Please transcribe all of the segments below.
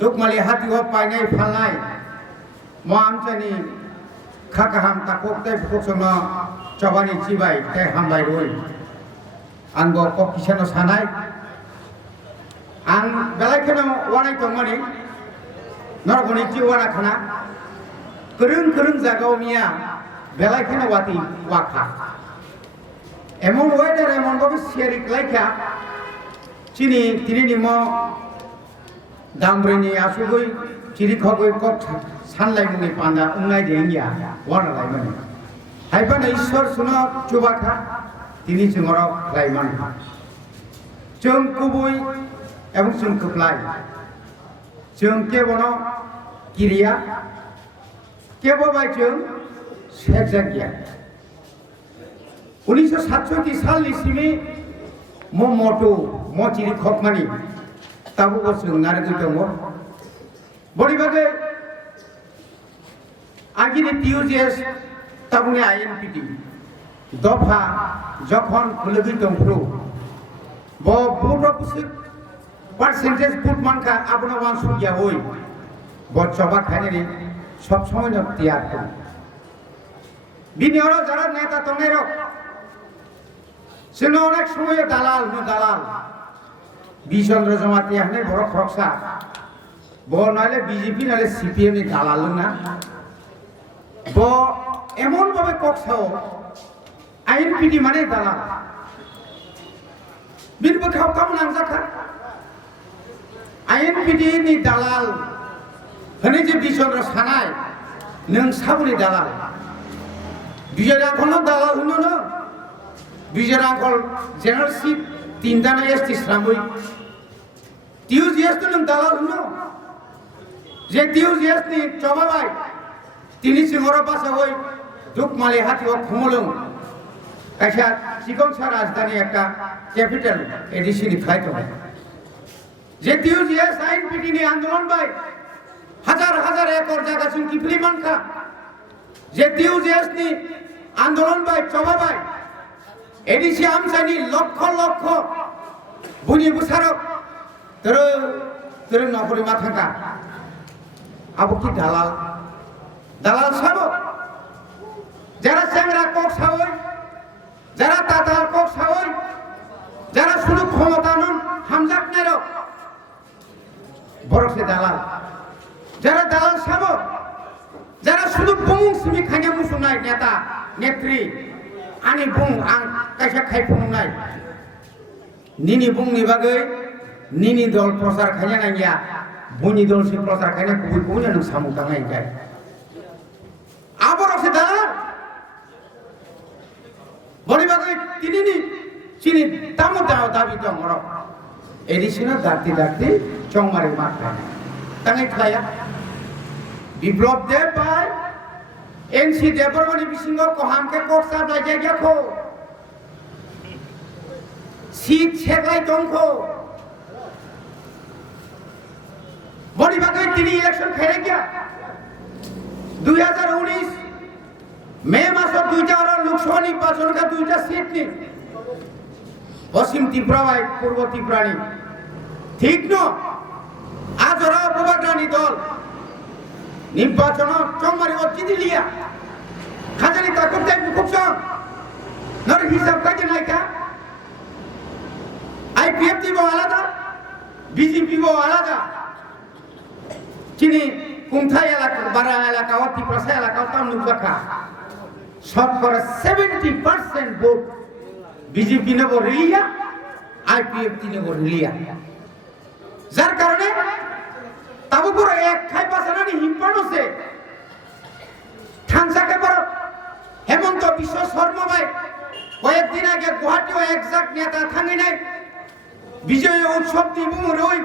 दुखमाली हाथिवा पाइनाय फालनाय मामचानि खाकाहाम ताकते फुकसनो चबानि चिबाय ते हामलाय रोय आंबो ककिसानो सानाय आं बेलायखनो वानाय तंमानि नरगनि चिवाना खाना करं जागाव मिया बेलायखनो वाति वाखा एमन वेदार एमन बाबु सियारिक लायखा चिनि तिनि म दामब्रैनि आसुगै चिरि खगै कक सानलाय मुनि पान्दा उंनाय देंगिया वाना लायमोन हायफान ईश्वर सुनो चुबाखा तिनि जोंगर लायमोन जों कुबुय एवं जों खोप्लाय जों केबनो किरिया केबबाय जों सेकजागिया 1967 सालनि सिमि म मटो म चिरि खकमानि ताबु जों नारगै दङ बडि बागै आगिनि टिउजिएस ताबुनि आईएनपिटी दफा जखन खुलगै दंफ्रु ब बुरबुसु पार्सेंटेज बुट मानका आबनो वान सुगिया होय ब चबा खायनि सब समय न तियार को बिनियाव जारा नेता तंगेरो जोंनो अनेक समय दालाल बिचन्द्र जमाती हने बड़ खरसा ब नाले बीजेपी नाले सीपीएम नि दालाल ना ब एमन भाবে कक्साव आईएनपीटी माने दालाल बिनबो खाव काम नांजाखा आईएनपीटी नि दालाल हने जे बिचन्द्र सानाय नों साबुनि दालाल बिजयरांखल दालाल होनो न बिजयरांखल जेनेरेल सीट तीन दाना एसटी श्रामै टिउजिएस तो नों दालाल होनो जे टिउजिएस नि चबाबाय तिनि सिंहर बासा होय दुखमाली हाथिवा खुमलुं कायसा सिगंसा राजधानी एकटा कैपिटल एडिसिनि खायतो जे टिउजिएस आईएनपीटी नि आंदोलन बाय हजार एकड़ जायगा जों किफली मानखा जे टिउजिएस नि आंदोलन बाय चबाबाय एडिसि आमसानि लक्ष बुनि बुसारक तर नखरि माथांका आबो की दालाल साबो যারা চেংরা কক সাওয় যারা তাতাল কক সাওয় যারা শুধু ক্ষমতা নন হামজাক নাইরক বড় সে দালাল যারা দালাল সাবো যারা শুধু বুং সিমি খাইনা মুসুনাই নেতা নেত্রী आनी बुं आं कैसा खायफुंनाय निनि बुंनि बागै निनि दल प्रचार खायना नायया बुनि दल से प्रचार खायना गुबुन नों सामु थांनाय गाय आबरसे दालाल बनि बागै तिनिनि चिनि तामो दाबि दं र एडिसिना दाति चंमारे माथ्रा तांगै खाया बिप्लब दे बाय एनसी देबरमानि बिसिङाव कहामके कक्सा बायजागियाखौ सीट सेगलाय दंखौ बनि बागै तिनि इलेक्शन खायनाय गया 2019 मे मासत दुइटा और लोकसभा निर्वाचन का दुइटा सीट नि पश्चिम त्रिपुरा बाय पूर्व त्रिपुरानि ठीक न आजरा उपबाग्रानि दल निर्वाचन चंमारी जिति लिया खाजानि ताकते मुखुबसं नर हिसाब काजे नायका आईपीएफ दिबो आलादा बीजेपी बो आलादा चिनि कुंथाय एलाका बारा एलाका और त्रिपुरा एलाका ताम नुबाखा शतकरा 70% वोट बीजेपी ने बो रिलिया आईपीएफ ने बो रिलिया जार कारणे ताबो पुरो एक खाय पासानानि हिम्पानो से थांसाके पर हेमंत विश्व शर्मा भाई कयेक दिन आगे गुवाहाटीआव एक्जाक्ट नेता थांगिनाय विजय उत्सव दिबुं रय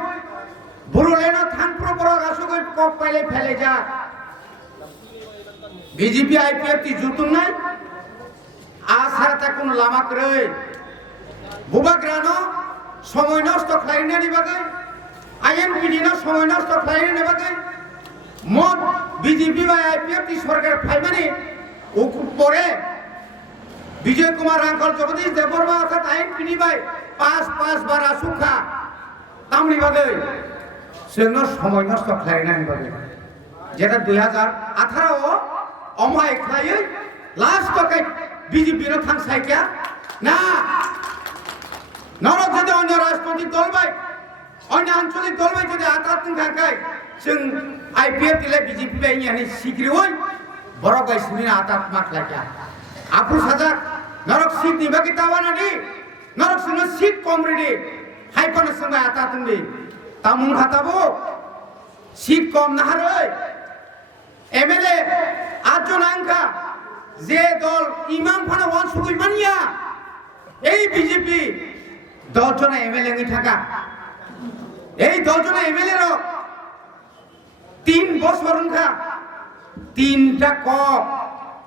बरलेण्ड थानफ्रो बर गासुगै कप पाइले फेले जा बीजेपी आईपीएफ ती जुटुंनाय आशा ताकुन लामाक्रै बुबाग्रानो समय नष्ट खालायनायनि बागै आईएनपीटी नो समय नष्ट खालायनायनि बागै मत बीजेपी बा आईपीएफ ती सरकार फाइमानि परे विजय कुमार आंकल जगदीश देवबर्मा अर्थात आईएनपीटी बाय 5 बार आसुखा तामनि बागै जोंनो समय नष्ट खालायनाय बागै जेटा 2018 अमाय खायै लास्ट तक बीजेपी नो थांसायख्या ना नरक যদি অন্য রাজনৈতিক দল বাই অন্য আঞ্চলিক দল বাই যদি আতাতন থাকায় जों आईपीएफ दिले बीजेपी बाय यानी सिग्री होय बरक बाय सिनि आतात माखलाख्या आपु साजा नरक सीट निबागि तावाना दि नरक सिनो सीट कमरेडि हाइपन संगा आतातन दि तामुं खाताबो सीट कम नाहारै एमएलए आजन आंखा जे दल इमाम फाना वन सुगुइ मानिया এই বিজেপি 10 জন এমএলএ নি থাকা এই 10 জন এমএলএ র 3 বছর উনকা 3টা ক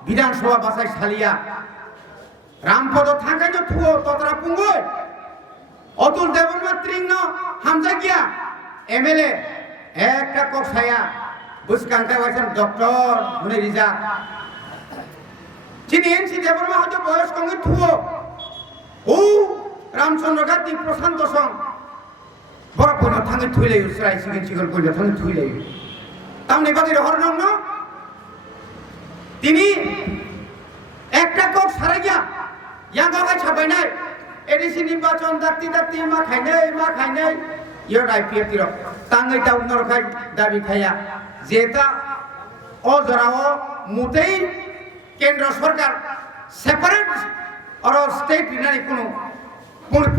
বিধানসভা বাসায় সালিয়া রামপদ থাকাই তো থুও ততরা পুঙ্গই অতুল দেববর্মা ত্রিন্ন হামজা গিয়া এমএলএ একটা ক ছায়া বুসকান্তা হইছেন ডক্টর মুনি রিজা যিনি এনসি দেববর্মা হয়তো বয়স কমে থুও ও রামচন্দ্র গান্ধী প্রশান্ত সং বড় কোন থাঙ্গে থুইলে উসরাই সিগন সিগন কইলে থাঙ্গে থুইলে তামনি বাগের হরনং তিনি একটা কক সারা গিয়া ইয়াঙ্গাগাই ছাপাইনাই এডিসি নির্বাচন দাক্তি দাক্তি মা খাইনাই ইয়র আইপিএফ তির তাঙ্গै তা উন্নরখাই দাবি খাইয়া যেটা অজরাও মুতেই কেন্দ্র সরকার সেপারেট और स्टेट विनारी कोनो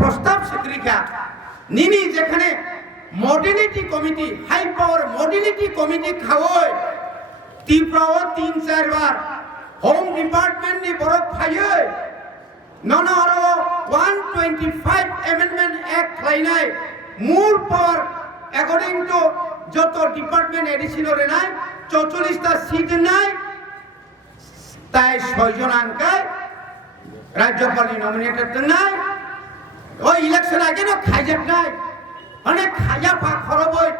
प्रस्ताव स्वीकृतिका निनी जेखाने modality committee high power modality committee खाओय तीव्राओ 3-4 बार होम डिपार्टमेंट नि बरफ फायै नन आरो 125 अमेंडमेंट एक्ट लाइनाय मूल पावर अकॉर्डिंग टू যত ডিপার্টমেন্ট এডিশন রে নাই 44 টা সিট নাই তাই 6 জন আনকায় राज्यपाल नमिनेटेड নাই ওই ইলেকশন আগে না খাইজেট নাই অনেক খাজা পা খরবই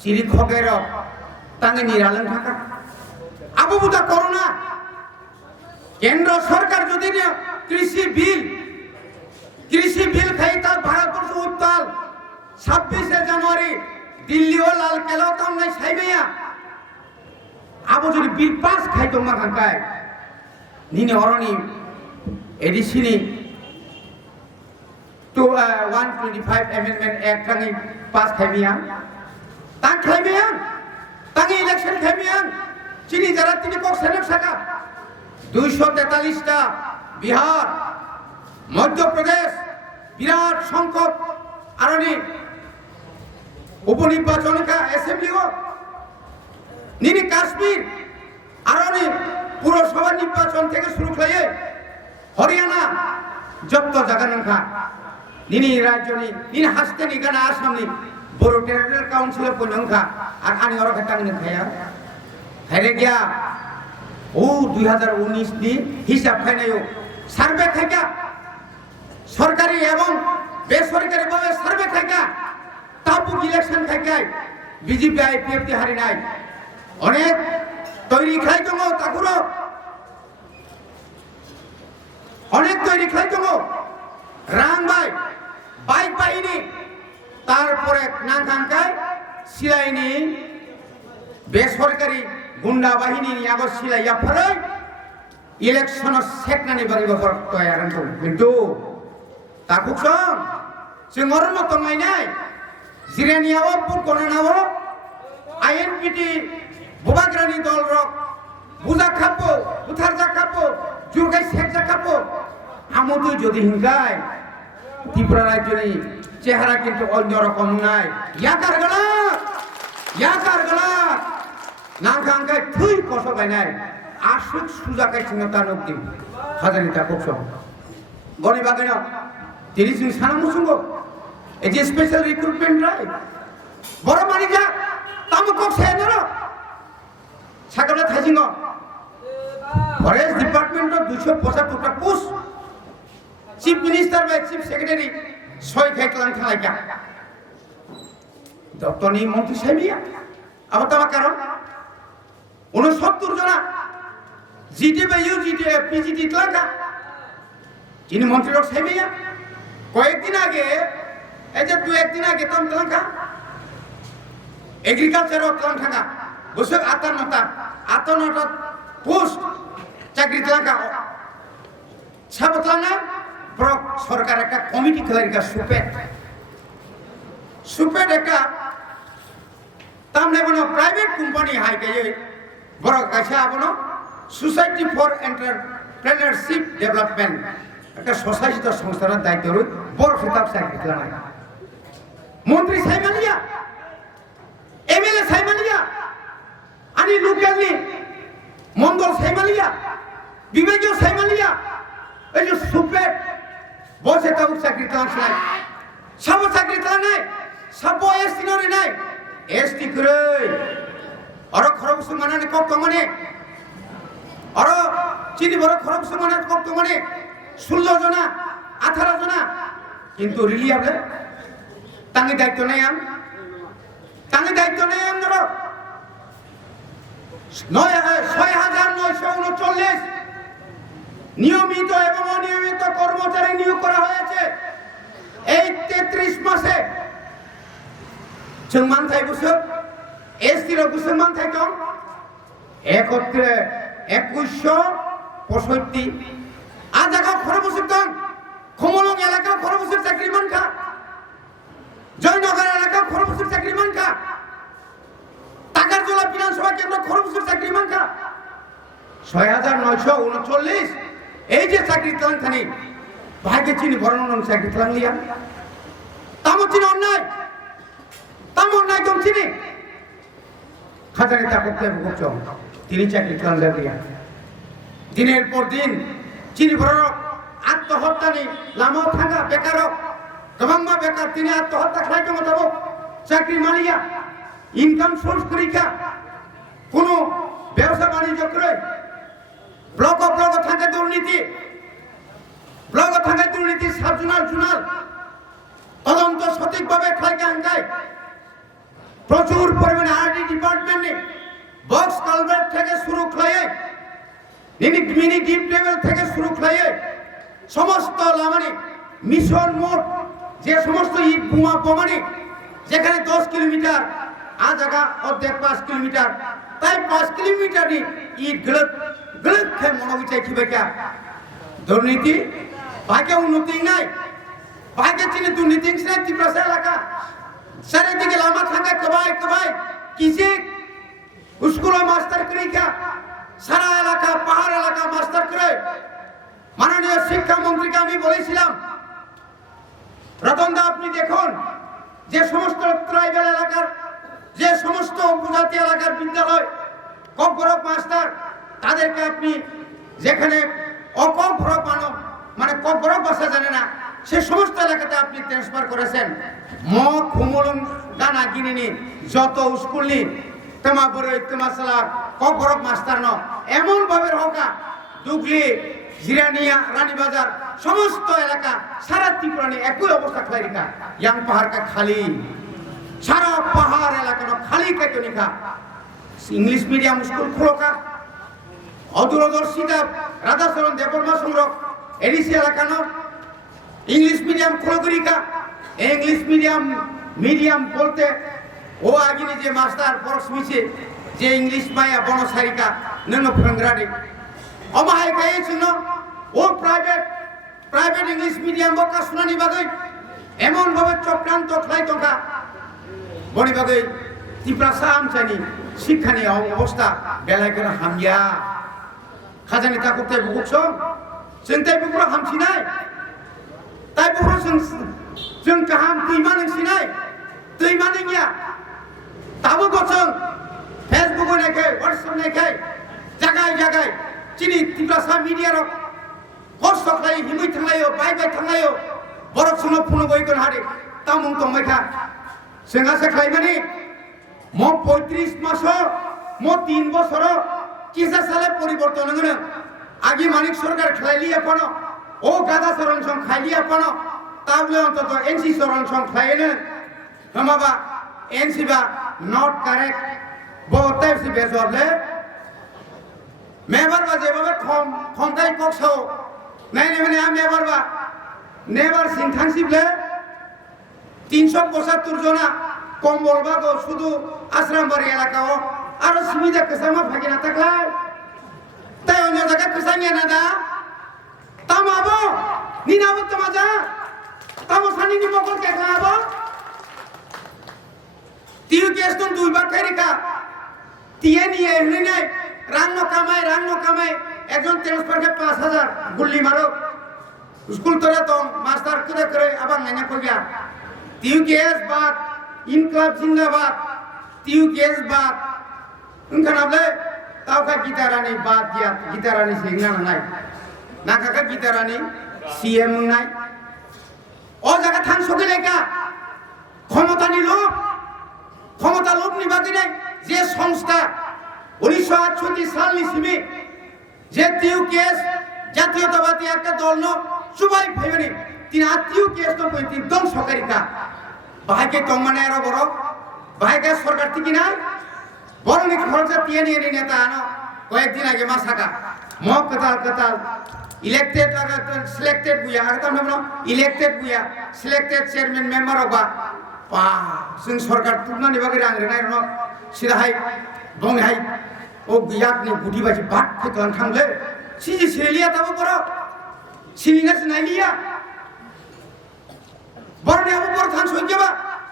সিরি খগের তাঙ্গে নিরালন থাকা আবু বুদা করোনা কেন্দ্র সরকার যদি কৃষি বিল খাই তা ভারতবর্ষ উত্তাল 26 জানুয়ারি দিল্লি ও লাল কেলা তাম নাই সাইবেয়া আবু যদি বিল পাস খাইতো মাখানকায় নিনে অরণি एडिशनी to 125 amendment act tangi pass khaimiyan tang khaimiyan tangi election khaimiyan chini jara tini kok senek saka 243 টা বিহার মধ্যপ্রদেশ বিরাট সংখ্যক আরনি উপনির্বাচন কা অ্যাসেম্বলি ও নিনি কাশ্মীর আরনি পুরসভা নির্বাচন থেকে শুরু হয়ে हरियाणा जब जगनखा निनी राज्यनि निन हास्तेनि गाना आसामनि बर' टेरिटरियेल काउन्सिल पनंखा आर आनि अर खतानि खाया हायरे गया ओ 2019 नि हिसाब खायनायो सार्वे खायका सरकारी एवं बेसरकारी भावे Sarve खायका Tabuk election खायका BJP IPF ति हारिनाय अनेक तैरि खाय दङ ताकुरो অনেক তৈরি খাই তো রাং ভাই বাইক বাহিনী তারপরে নাঙ্কাঙ্কায় সিলাইনি বেসরকারি গুন্ডা বাহিনী আগর সিলাইয়া ফলে ইলেকশন সেকনানি বাড়ি বহর তৈয়ার কিন্তু তাকুক সং जों অরণ তমাইনাই জিরানিয়াও পুরকনানাও আইএনপিটি বুবাগ্রানি দল রক বুজা খাপো উথার যা খাপো जुरगाय सेक जाकापो आमोदो যদি হিংগায় ত্রিপুরা রাজ্যনি চেহারা কিন্তু অন্য রকম নাই ইয়াকার গলা নাঙ্কাঙ্কায় থুই কষ্ট গায়নাই আশুক সুজাকায় সিংহতা নকদি হাজারিটা কক্ষ গনি বাগানো তিনি সিং সানামুসুঙ্গ এই যে স্পেশাল রিক্রুটমেন্ট রাই বড় মানি যা তামকক সেনর সাকাবলা থাইজিঙ্গ फॉरेस्ट डिपार्टमेंट 275 टा post chief minister by chief secretary 6 खायख्लां थालायका डक्टरनि मन्त्री साइबिया अब तामा कारण 69 जना जीटी बाय यूजीटी पीजीटी क्लाका যিনি মন্ত্রী রক সাইবিয়া কয়েকদিন আগে এই যে 2-1 দিন আগে তাম ক্লাকা এগ্রিকালচারও তলান থাকা বছর 58টা পোস্ট চাকরি থাকা সাবতলানা ব্রক সরকার একটা কমিটি খেলারিকা সুপেট একটা তামনে বনো প্রাইভেট কোম্পানি হাইকে বড় কাছে আবনো সোসাইটি ফর এন্টারপ্রেনারশিপ ডেভেলপমেন্ট একটা স্বশাসিত সংস্থার দায়িত্ব রই বড় খেতাব চাকরি খেলা মন্ত্রী সাইমালিয়া এমএলএ সাইমালিয়া আনি লোকালি মন্ডল সাইমালিয়া বিবেকীয় সাইমালিয়া এই যে সুপেট বসে তাবুক চাকরি খেলা সব চাকরি খেলা নাই সব এসটি নরে নাই এসটি করে আর খরচ মানে কত মানে আর চিনি বড় খরচ মানে কত মানে 16 জনা 18 জনা কিন্তু রিলিয়াবলে তাঙ্গি দায়িত্ব নেই ধরো 6,939 নিয়মিত এবং অনিয়মিত কর্মচারী নিয়োগ করা হয়েছে এই 33 মাসে जों थाई बुसुक एसटी रो बुसुक मान थाई तो एकत्रे 2165 आ जागा खर बुसुक तो खमलंग एलाका खर बुसुक चाकरी मानखा जयनगर एलाका खर बुसुक चाकरी मानखा टाकारजोला विधानसभा केंद्र खर बुसुक चाकरी मानखा 6,939 এই যে চাকরি তলান থানি ভাগ্যে চিনি বর্ণন চাকরি তলান লিয়া তামো চিনি অন্যায় একদম চিনি খাজানি তা করতে বুঝছম তিনি চাকরি তলান লিয়া দিনের পর দিন চিনি বড় আত্মহত্যা নি লামো থাকা বেকার গবাংমা বেকার তিনি আত্মহত্যা খাইতে মতাবো চাকরি মালিয়া ইনকাম সোর্স করিকা কোনো ব্যবসা বাণিজ্য করে ব্লক থাকে দুর্নীতি সাবজুনাল তদন্ত সঠিকভাবে খাইকে আঙ্গায় প্রচুর পরিমাণে আরডি ডিপার্টমেন্টে বক্স কালভার্ট থেকে শুরু খাইয়ে মিনি ডিপ লেভেল থেকে শুরু খাইয়ে সমস্ত লামানি মিশন মোড যে সমস্ত ইট বোমা বোমানি যেখানে 10 কিলোমিটার আ জায়গা অর্ধেক 5 কিলোমিটার তাই 5 কিলোমিটার ইট গলত খেয়ে মনে হচ্ছে কি বেকা দুর্নীতি ভাগ্যে উন্নতি নাই ভাগ্যে চিনি দুর্নীতি নাই ত্রিপুরা এলাকা চারিদিকে লামা থাকে কবাই কিসে স্কুল মাস্টার করে সারা এলাকা পাহাড় এলাকা মাস্টার করে মাননীয় শিক্ষামন্ত্রীকে আমি বলেছিলাম রতনদা আপনি দেখুন যে সমস্ত ট্রাইবাল এলাকার যে সমস্ত উপজাতি এলাকার বিদ্যালয় কবরক মাস্টার তাদেরকে আপনি যেখানে অকবরক মানে কবরক ভাষা জানে না সে সমস্ত এলাকাতে আপনি ট্রান্সফার করেছেন মদ খুমলন দানা কিনে যত স্কুল নি তেমা বড় তেমাশালা কবরক মাস্টার ন এমন ভাবে হোকা দুগলি জিরানিয়া রানীবাজার সমস্ত এলাকা সারা ত্রিপুরা একই অবস্থা খালিকা ইয়াং পাহাড় কা খালি সারা পাহাড় এলাকা খালি কেতনিকা इंग्लिश मीडियम स्कूल खोलो का अदूरदर्शिता राधाचरण देवर्मा संग्रह एडिसी एलाका इंग्लिश मीडियम खोलो करी का इंग्लिश मीडियम बोलते वो आगे जे मास्टर परस मिसे जे इंग्लिश माया बनसारिका ननो फोरोंग्रानि अमाहाय काये सुनो वो प्राइवेट इंग्लिश मीडियम बका सुनानि बागै एमन भाबे चक्रांत खालाय तंका बनि बागै ত্রিপুরা সামসানি শিক্ষানি অবস্থা বেলায় করে হামিয়া খাজানি তা করতে বুকছং जोंथाय बुकुरा हामसिनाय ताय बुकुरा जों गाहाम दैमा नोंसिनाय दैमा नोंनिया दाबो गसं फेसबुक नायखाय व्हाट्सएप नायखाय जागाय चिनि टिप्रासा मिडिया र खस्थ खाय हिमै थांलायो बाय थांलायो बरफ सुनो फुनो गयगोन हारि तामुं तंबायखा जोंहासो खायमानि म 35 मास म 3 বছর কিসা সালে পরিবর্তন হলো আগে মানিক সরকার খাইলিয়া পানো ও গাদা সরণ সং খাইলিয়া পানো তাহলে অন্তত এনসি সরণ সং খাইনে হামাবা এনসি বা নট কারেক্ট বহুতাই সি বেজরলে মেবার বা যেভাবে খমতাই কক্সাও নাইনে মানে আমি মেবার বা নেবার সিনথাংসিবলে 375 জনা কম্বল বাগো শুধু আশ্রামবাড়ি এলাকাও আরো সুবিধা কেসামা ফাঁকি না থাকলাই তাই অন্য জায়গায় কেসাইয়া না দা তামাবো নিনাবো তোমাজা তামো সানি নি মকল কে খাবো tiu kes ton দুইবার খাইরিকা টিয়ে নিয়ে এমনি নাই রান্ন কামাই একজন ট্রান্সফার কে 5000 গুল্লি মারো স্কুল তোরে তো মাস্টার করে আবার নাইনা কইয়া tiu kes বাত ইনকলাব জিন্দাবাদ tiu kes বাত উনখানাবলে তাওকা গীতারানি বাদ দিয়া গীতারানি সিংনা নাই নাকাকা গীতারানি সিএম নাই ও জায়গা থান সকিলেকা ক্ষমতা লোভ নিবাকি নাই যে সংস্থা 1968 সালনি সিমে যে টিউ কেস জাতীয়তাবাদী একটা দল ন সবাই ভাইবনি তিন আত্মীয় কেস তো কই তিন দল সরকারিকা ভাইকে টংমানে আর বড় ভাইকে সরকার থেকে নাই বড় নি খরচা দিয়ে নিয়ে নেতা আনো কয়েকদিন আগে মাসাকা মক কতাল ইলেক্টেড সিলেক্টেড বুয়া আগতা নামনো ইলেক্টেড বুয়া সিলেক্টেড চেয়ারম্যান মেম্বার অবা পা जों सरकार तुमनानि बागै रांग्रेनाय न सिराहाय बंहाय ओ गियाकनि गुदि बाजि बाट फेकलां थांले सिजि सेलिया ताबो बर सिलिना सिनायलिया बरने आबो बर थां सयकेबा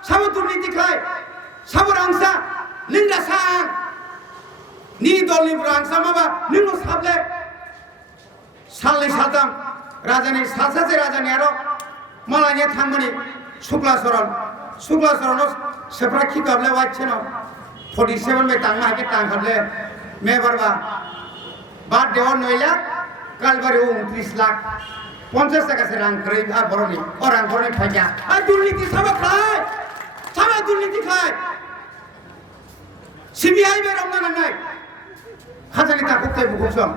साबो दुर्नीति खाय साबो रांसा निंदा सां नि दलनि रांसा माबा नोंनो साबले सालनै सालथाम राजानि सासे राजानि आरो मालानि थांमोनि शुक्ला शरण सेफ्रा खिताबले वाचनो 47 में टांगा के टांगले मैं बरबा बात देव 9 लाख कालबारी 29 लाख 50 টাকা से रां करे आ बरनि और रां बरनि फाइया आ दुर्नीति सब दुर्नीति खाय सीबीआई में रमना नाय खाजानि ताको कै बुकुसम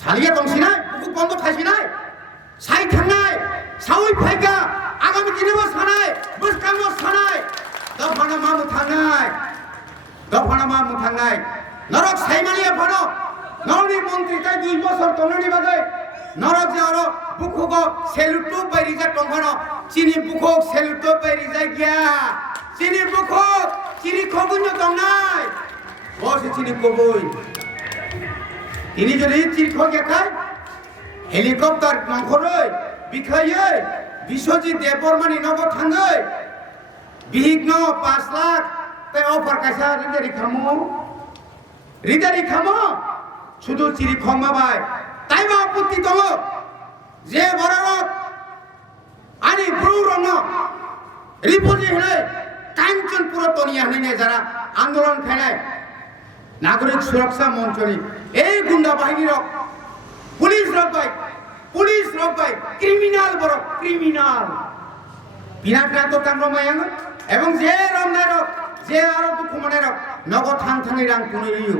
सालिया दंसिनाय बुकु बन्द खाइसिनाय साइ थांनाय सावै फाइगा आगामी दिनाव सानाय बसकामो सानाय दफाना मामु थांनाय नरक साइमालिया फनो नरनि मन्त्रि ताय 2 বছর তনनि बागै नरक जारो बुखुको सेलुटु बैरिजा टंगनो चिनि बुखो सेलुटु बैरिजा गया चिनि बुखो चिनि खबुनो दंनाय बसे चिनि कबुय इनि जदि चिनि खगेखाय हेलिकप्टार नंखरै बिखायै বিশ্বজিৎ দেববর্মানি নগদ থাঙ্গৈ বিহিগ্ন 5 লাখ তাই অফার কাইসা রিদারি খামো শুধু চিরি খম্মা ভাই তাই বা আপত্তি দল যে বড়রত আনি ব্রু রং রিপোজি হলে কাঞ্চনপুর তনিয়া হইনে যারা আন্দোলন খাইনায় নাগরিক সুরক্ষা মঞ্চনি এই গুন্ডা বাহিনীর পুলিশ রকবাই ক্রিমিনাল বড় ক্রিমিনাল বিনাক্রান্ত কামরমায়াং এবং যে রমনায় রক যে আরো দুঃখ মনে রক নগদ থাংথাঙি রাং কুনিরিউ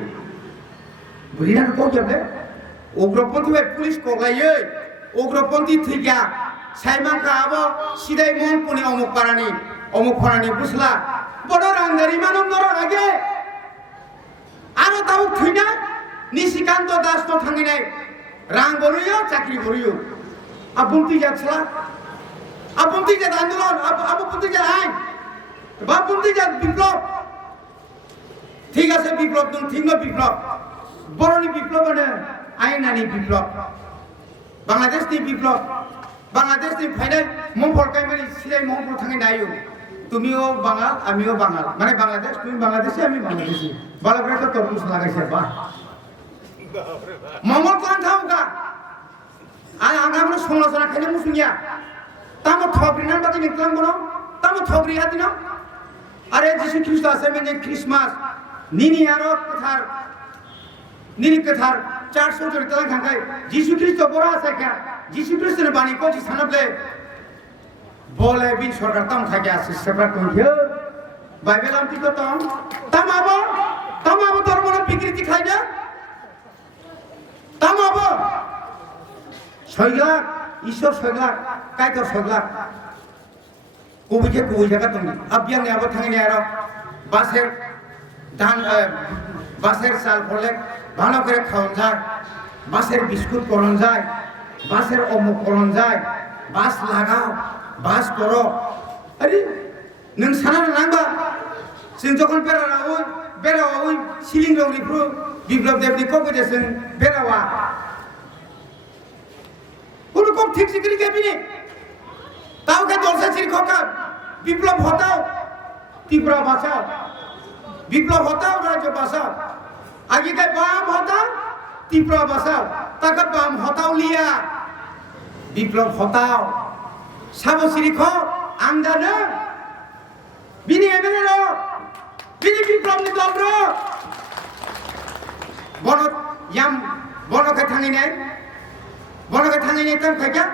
বুঝিনা কো যাবে উগ্রপন্থী ভাই পুলিশ কগাইয়ে উগ্রপন্থী থিকা সাইমাঙ্কা আবো সিদাই মন পুনি অমুক পারানি বুঝলা বড় রাঙ্গারি মানব নর আগে আরো তাও থিনা নিশিকান্ত দাস তো থাঙ্গি নাই রাং বরিও চাকরি বরিও আপন্তি যাচ্ছলা আপন্তি যে আন্দোলন আপন্তি যে আইন বাপন্তি যে বিপ্লব ঠিক আছে বিপ্লব তুমি ঠিক না বিপ্লব বরনি বিপ্লব মানে আইনানি বিপ্লব বাংলাদেশনি বিপ্লব বাংলাদেশনি ফাইনাল মঙ্গল কাইমানি সিলাই মঙ্গল থাঙ্গি নাইও তুমিও বাঙাল আমিও বাঙাল মানে বাংলাদেশ তুমি বাংলাদেশি আমি বাংলাদেশি বালকরা তো তরমুজ লাগাইছে বা মঙ্গল কোন থাউকা আই আঙ্গামনো সমালোচনা খাইলে মুসুনিয়া তামো থবরিনান বাকি নিকলাম বনো তামো থবরি হাতিনো আরে যিশু খ্রিস্ট আছে মানে ক্রিসমাস নিনি আরো কথার 400 জন তলা খাঙ্গাই যিশু খ্রিস্ট বড় আছে কা যিশু খ্রিস্টের বাণী কোটি সানাবলে বলে বিন সরকার তাম খাইয়া আছে সেপ্রা কইও বাইবেল আনতি তো তামাবো ধর্মর বিকৃতি খাই না তামাবো সইলা ঈশ্বর সইলা কাইতো সইলা কবিকে কবি জায়গা তুমি আবিয়াং আবার থাঙ্গিনি আরো বাসের চাল পড়লে ভালো করে খাওয়ান যায় বাসের বিস্কুট করন যায় বাসের অমুক করন যায় বাস লাগাও বাস করো আরে নং সানা নাংবা जों जखन बेरावा ओइ सिलिं रंनिफ्रु बिप्लब देबनि कबे जों बेरावा কোনো কম ঠিক সিকরি কেবিনে তাও কে দলসা সির খকা বিপ্লব হতাও ত্রিপুরা বাঁচাও বিপ্লব হতাও রাজ্য বাঁচাও আগে কে বাম হতাও ত্রিপুরা বাঁচাও তাকে বাম হতাও লিয়া বিপ্লব হতাও সাবো সিরি খ আংদানো বিনি এমএলএ র বিনি বিপ্লব নি দল র বনকে থাঙি নাই বনকে থাঙি নাই তাম খাইকা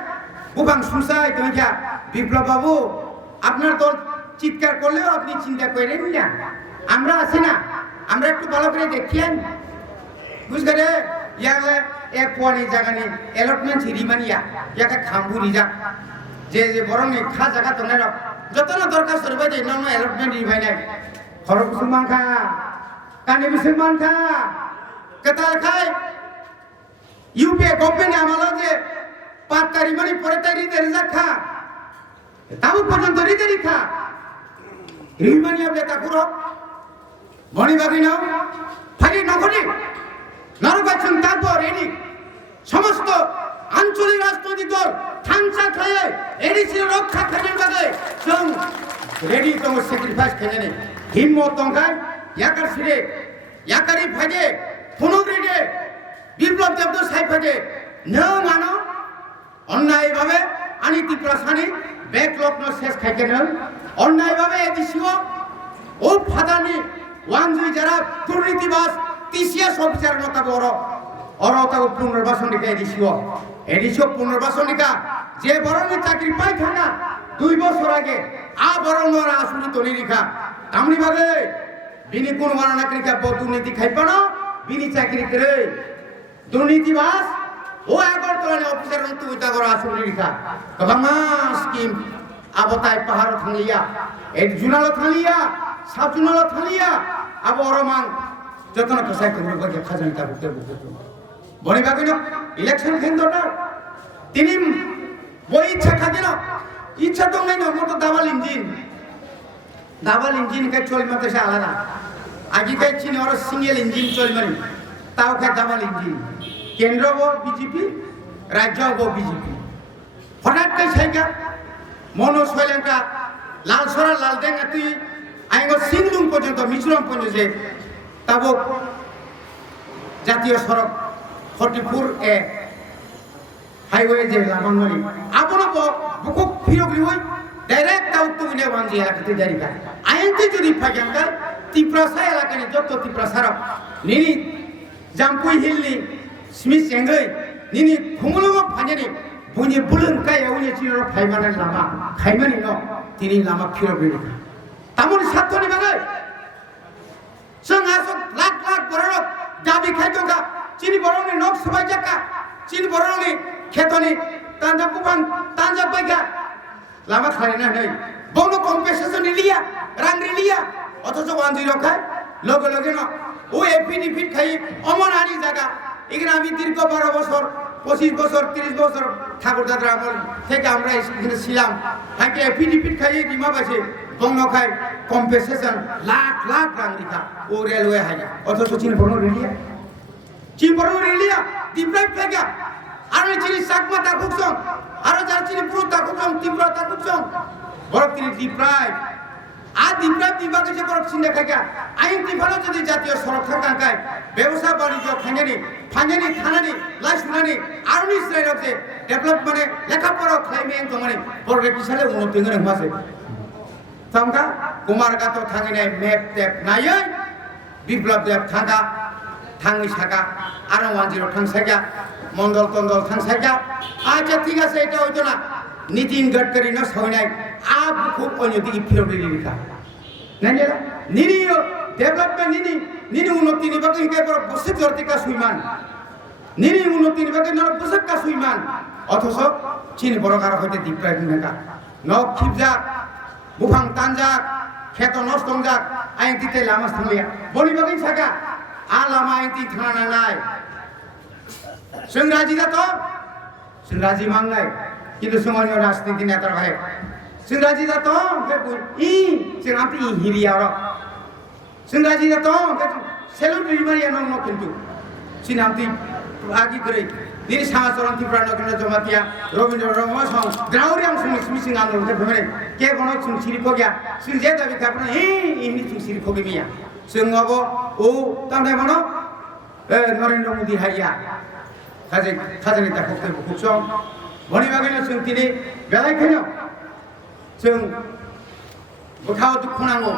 বুবাং সুসাই তুমি যা বিপ্লব বাবু আপনার দল চিৎকার করলেও আপনি চিন্তা করেন না আমরা আছি না আমরা একটু ভালো করে দেখিয়েন বুঝলে রে ইয়ালে এক পনি জায়গানি অ্যালটমেন্ট রিমানিয়া ইয়াকে খাম্বু রিজা যে বরং খা জায়গা তো না যত না দরকার সরবে যে নন অ্যালটমেন্ট রিভাই নাই খরচ মানখা কানে বিসে মানখা কেতাল খাই ইউপিএ গভর্নমেন্ট আমালা যে 5 তারিখ মানে পরে তারিখ রিজা খা তাও পর্যন্ত রিজারি খা রিমানি আপনি তাকুরো বনি বাগি নাও ফাইলি নকরি নরবাচন তারপর এনি সমস্ত আঞ্চলিক রাজনৈতিক দল থানসা খায় এডিসি রক্ষা খানের বাদে जों রেডি দङ স্যাক্রিফাইস খাইনে হিম্মত দংখাই ইয়াকার সিরে ইয়াকারি ফাইদে ফুনগ্রিদে বিপ্লব দেব সাইফাদে ন মানো অন্যায়ভাবে আনি ত্রিপুরা সানি ব্যাকলগ ন শেষ খাইকেন অন্যায়ভাবে এডিসিও ও ফাদানি ওয়ানজুই যারা দুর্নীতিবাজ টিসিএস অফিসার নতা বড় অরতাও পুনর্বাসন দিকে এডিসিও পুনর্বাসন দিকা যে বরণে চাকরি পাই থাকা 2 বছর আগে আ বরণরা আসুনি তলি রেখা আমনি ভাবে বিনি কোন মানা করিকা দুর্নীতি খাইপানো বিনি চাকরি করে দুর্নীতিবাজ ও আগরতলা অফিসার নতু উতা করা আসুনি রেখা কবামা স্কিম আবতাই পাহাড় থালিয়া এই জুনালো থালিয়া সাচুনালো থালিয়া আবো রমান যতন কসাই করে বগে খাজানি তা বুঝতে বনি বাকিনো ইলেকশন কেন্দ্রটা তিনি বই ইচ্ছা থাকে না ইচ্ছা তো নাই মতো দাবাল ইঞ্জিন কে চল মতে সে আলাদা আগে কে চিনি ওর সিঙ্গেল ইঞ্জিন চল মানে তাও কে দাবাল ইঞ্জিন কেন্দ্র ও বিজেপি রাজ্য ও বিজেপি হঠাৎ কে সাইকা মনো শৈলেঙ্কা লাল সরা লাল দেঙ্গা তুই আইগো সিংলুং পর্যন্ত মিশ্রম পর্যন্ত তাবো জাতীয় সড়ক 44A হাইওয়ে যে লামাঙ্গনি আপন বুকু ফিরগলি হই ডাইরেক্ট তাউতু নে ওয়ানজি এলাকাতে জারিকা আইনতে যদি ফাজাঙ্কা ত্রিপ্রাসা এলাকানি যত ত্রিপ্রাসার নিনি জামপুই হিলনি স্মিথ সেঙ্গই নিনি খুমলুম ফাজানি বুনি বুলুন কাই উনি চির ফাইমানা লামা খাইমানি ন তিনি লামা ফিরগলি তামনি সাতনি বাগে जों आसो लाख बरक दाबि खायदोंगा चिनि बरकनि नक सबाय जाका चिनि बरकनि खेतनि तांजा बुबां तांजा बायगा लामा खारिना नै बनो कम्पेसेसन लिया रां लिया अथच 10 खाय लगे लगे न ও এফিডেভিট খাই অমনানি জায়গা এখানে আমি দীর্ঘ 12 বছর 25 বছর 30 বছর ঠাকুর দাদা আমল থেকে আমরা এখানে ছিলাম হাইকে এফিডেভিট খাই রিমা বাসে বঙ্গ খাই কম্পেনসেশন লাখ রাং লিখা ও রেলওয়ে হাই অথচ চীন বড় রেলিয়া ডিপ্রাইভ লাগা আর চিনি সাকমা তাকুকসং আর যার চিনি পুরো তাকুকসং তীব্র তাকুকসং বড় তিনি ডিপ্রাইভ আর ডিপ্রাইভ বিভাগে যে বড় চিন্তা খাগা আইন ত্রিফালো যদি জাতীয় সড়ক থাকায় ব্যবসা বাণিজ্য ফাঙ্গানি থানানি লাইসুনানি আরনি শ্রেণীতে ডেভেলপ মানে লেখাপড়া খাইমেন তো মানে বড় রেকিসালে উন্নতি করে মাসে থামকা কুমারগাত থাঙ্গিনাই মেপ টেপ নাयै বিপ্লব দেব থাঙ্গা থাঙ্গি সাকা আর 10 থাংসাইগা মন্ডল তন্ডল থাংসাইগা আচ্ছা ঠিক আছে এটা হইতো না নীতিন গডকরি না সইনাই আব খুব অন্যদিকে ফিরবে লিখা নাইলা নিনিও ডেভেলপমেন্ট নিনি উন্নতি নিবাকে কে বড় বসে জর্তিকা সুইমান নিনি উন্নতি নিবাকে নর বসকা সুইমান অথচ চীন বড়কার হইতে ডিপ্রাইভ মেকা নক খিবজা বুফাং তানজাক খেত নষ্টংজাক আইন দিতে লামাস থামিয়া বনিবাগিন সাকা আলামা আইন তি থানা নাই সংরাজি তো সংরাজি মাংলাই কিন্তু সমাজীয় রাজনীতি নেতার ভাই সংরাজি তো ই সেনাতি হিরিয়া जों राजि जाथों सेलुट रिमारिया नंगौ किन्तु सिनामति आगि करे दिनै समाजरन तिब्रानो किनो जमातिया रवीन्द्र रंगमा सं ग्राउरि आं सुनि मिसिं आंदोलन के भमे के गनो जों सिरि खगिया जों जे दाबि खाबना हे इनि जों सिरि खगि मिया जों अब ओ तांनाय मानो नरेन्द्र मोदी हाइया खाजोनि ताखौ खुखसं बनि बागैनो जों दिनै बेलायखायनो जों बोखाव दुखुनांगौ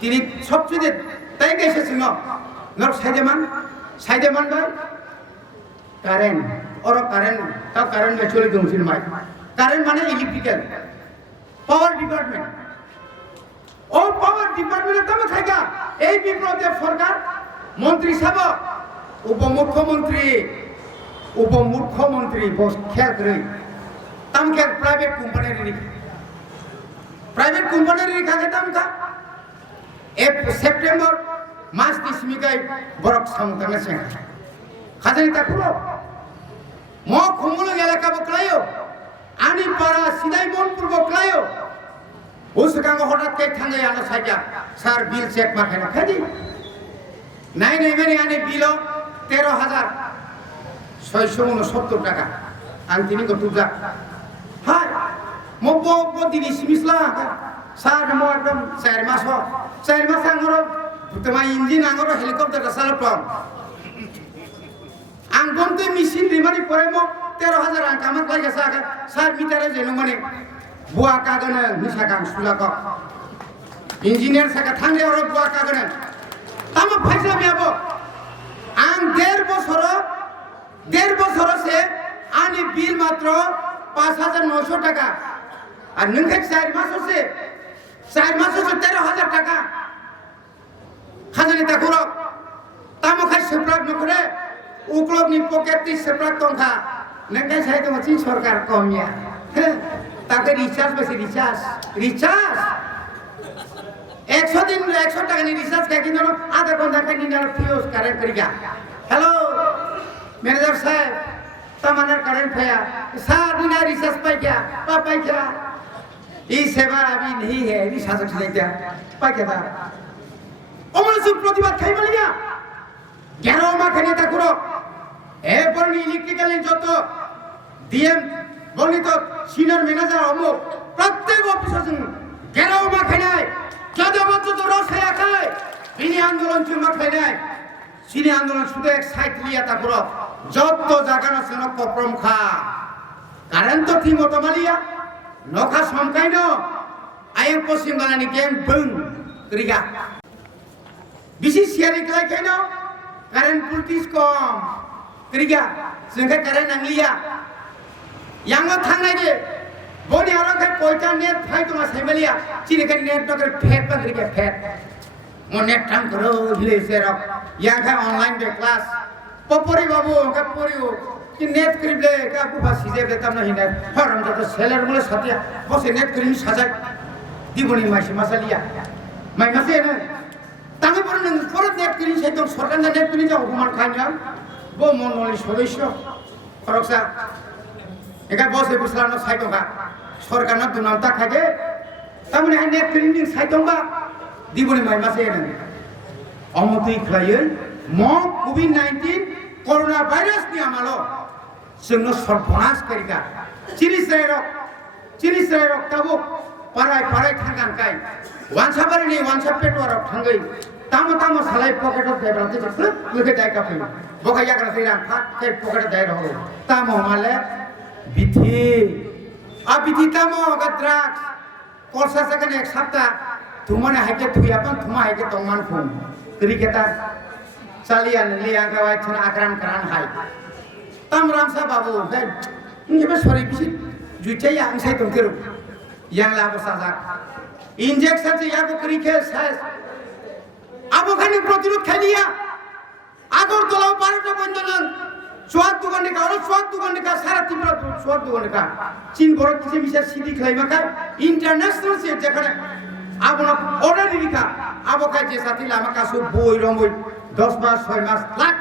दिनै सबसे ताई कैसे जोङो नर साइदेमान बाय कारेन्ट और कारेन्ट ता कारेन्ट में चले दंसिन माय कारेन्ट माने इलेक्ट्रिकल पावर डिपार्टमेंट ओ पावर डिपार्टमेंट तब खायगा এই বিপ্লবের সরকার মন্ত্রী সাহেব উপমুখ্যমন্ত্রী বস খেয়াল করে তাম খেয়াল প্রাইভেট কোম্পানির রেখা তাম কা সেপ্টেম্বর মাস দিসমিকাই বরক সামতাঙ্গা সেং খাজানি তাকুলো ম খুমুলো এলাকা বকলায়ো আনি পাড়া সিদাই মনপুর বকলায়ো ওসকাঙ্গ হঠাৎ কে থাঙ্গে আনা সাইকা সার বিল চেক মাখানা খাদি নাই মেনে আনি বিল 13,669 টাকা আন তিনি গতুজা হাই মবো দিনি সিমিসলা সার মো একদম 4 মাস আঙ্গর তোমা ইঞ্জিন আঙ্গর হেলিকপ্টার সালপ্লম आं बंते मिसिन रिमानि परेमो 13,000 आं कामक लागे सागा सार मिटारे जेनो माने बुआ कागने निसागां सुलाको इंजिनियर सागा थांगे और बुआ कागने ताम फाइसा बियाबो आं 1.5 বছর से आनी बिल मात्र 5,900 টাকা আর नोंखे 4 मास से 13,000 টাকা खाजानि ताकुरो ताम खाय सेप्राक नखरे उक्लबनि पकेटनि सेप्राक टंका नोंखे साइदों चिन सरकार कमिया ताके रिचार्ज बेसे रिचार्ज 100 दिन 100 টাকাनि रिचार्ज काय किनो आधा घंटा काय निना फ्यूज कारेंट करिया हेलो मैनेजर साहब तमाना कारेंट भैया सार दिना रिचार्ज पाई क्या ये सेवा अभी नहीं है ये शासक से क्या पाई क्या था ओमन से प्रतिवाद खाई बलिया 11 माह खाने तक करो ए बर्नी इलेक्ट्रिकल যত ডিএম বর্ণিত সিনিয়র ম্যানেজার অমো প্রত্যেক অফিসার जों 11 মাহ খাইনাय যত রসে আখায় বিনি আন্দোলন চুমা খাইনায় সিনি আন্দোলন শুধু এক সাইট লিয়া তা করো যত জায়গা আছে কপ্রম খা কারেন্ট তো ঠিকমতো মালিয়া নখা সমকাইনো আইন পশ্চিম বাংলানি গেম বং করিগা বিসি সিয়ারি খাইনো কারেন্ট পুলিশ কম करिगा जोंखै कारेन्ट नांलिया यांगो थांनाय दे बनि आरो खै कोइटा नेट फाइ दङ साइमालिया चिनिखै नेट दगर फेट बा करिगा फेट म नेट थां करो हिले सेरा यांखै ऑनलाइन बे क्लास पपरि बाबू का परियो कि नेट करिबले का बुबा सिजेबले तमना हिना फरम जतो सेलर मले सतिया बसे नेट करिनि साजाय दिबनि माइसि मासालिया माइ मासे न तांगे पर नों पर नेट करिनि साइदों सरकार नेट करिनि जा हुकुमान खाइना वो मनोली सदस्य फरकसा एका बसे बुसलानो साइदोंगा सरकारना दुनांता खागे तामने हाय नेट क्लिनिं साइदोंबा दिबनि माइ मासे न अमतै खलायै म कोविड-19 कोरोना भाइरास नि आमालो जोंनो सरपनास करिगा चिनिस्राय रक ताबो पाराय थांगानकाय वानसाबारिनि वानसा पेटवाराव थांगै तामो सालाय पकेट अफ देब्राते जफ्ल लोके दायका फै बखाया ग्रा थैरां फाक के पकेट दाय रहो तामो माले बिथि तामो गद्राक कोर्सा सकन एक सप्ताह तुमने हाइके तुयापन तुमा हाइके तंगमान फुं क्रिकेटा चालियान लिया का वाइ छन आक्रान करान हाय ताम रामसा बाबू हे निबे सरि बिसि जुइचे यां साइ तंकेरु यां लाबो साजा इंजेक्शन से याको क्रिके साइज अब खाने प्रतिरोध खाइलिया आगर तलाव 12টা बंदन स्वाद दुकान का सारा तीव्र स्वाद दुकान का चीन बड़ किसी विषय सीधी खाइमा का इंटरनेशनल से जेखने अब ऑर्डर दिखा अब का जे साथी लामा का सु बोई रंगोई 10 मास 6 मास लाख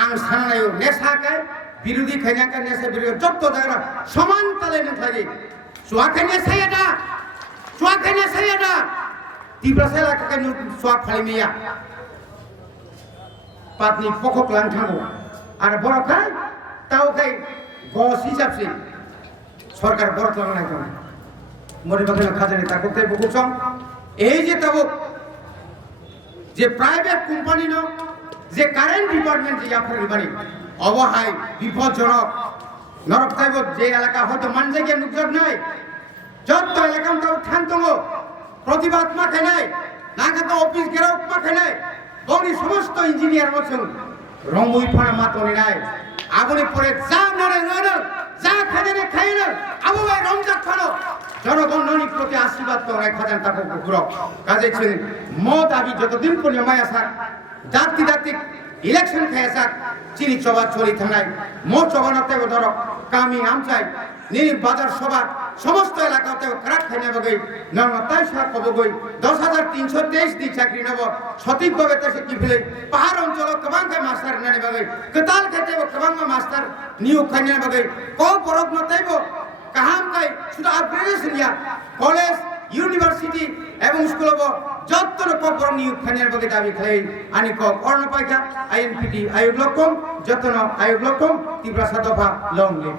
आं सानायो नेसा का विरोधी खाइना का नेसा विरोधी जत्तो जायरा समान तले न थागे सुवा खाइने सायदा তিব্রা সাইলা কাকে সোয়াক ফালিমিয়া পাতনি পকক লাং থাঙ্গো আর বড় খাই তাও খাই গস হিসাবসে সরকার বড় লাগাই থাঙ্গো মরি বাকি খাজানি তা করতে বুকুছম এই যে তাবো যে প্রাইভেট কোম্পানি ন যে কারেন্ট ডিপার্টমেন্ট যে ইয়াফর বানি অবহায় বিপজ্জনক নরক থাইব যে এলাকা হয়তো মানজে গিয়ে নুকজব নাই যত এলাকা তাও থান দङ প্রতিবাদ মাখাই নাই নাগাতো অফিস গেরাও মাখাই নাই বনি সমস্ত ইঞ্জিনিয়ার মছং রংবই ফানা মাতনি নাই আগুনে পরে যা নরে নরে যা খাজানে খাইনা আবু ভাই রমজান খানো জনগণের প্রতি আশীর্বাদ তো রাখ খাজান তাকে পুরো কাজে ছিলেন মত আবি যতদিন পর্যন্ত মায়া সাক জাতি জাতি ইলেকশন খায় সাক চিনি চবা চলি থানায় মো চবানতে ধরো কামি আমচাই নিনি বাজার সভা সমস্ত এলাকাতে ক্রাক খাই নেব গই নর্মতাই সাক কব গই 10323 দি চাকরি নেব সঠিকভাবে তাসে কি ফেলে পাহাড় অঞ্চল কবাং খাই মাস্টার নেনে বগই কতাল খেতে কবাং মাস্টার নিয়োগ খাই নেব গই কো পরক নতাইব কাহাম খাই শুধু আপগ্রেডেশন ইয়া কলেজ ইউনিভার্সিটি এবং স্কুল যত্র কপর নিয়োগ খানিয়ার বগে দাবি খাই আনি কক অর্ণ পাইকা আইএনপিটি আয়োগ লক্ষম যত্ন আয়োগ লক্ষম তীব্র সাদফা লং লিভ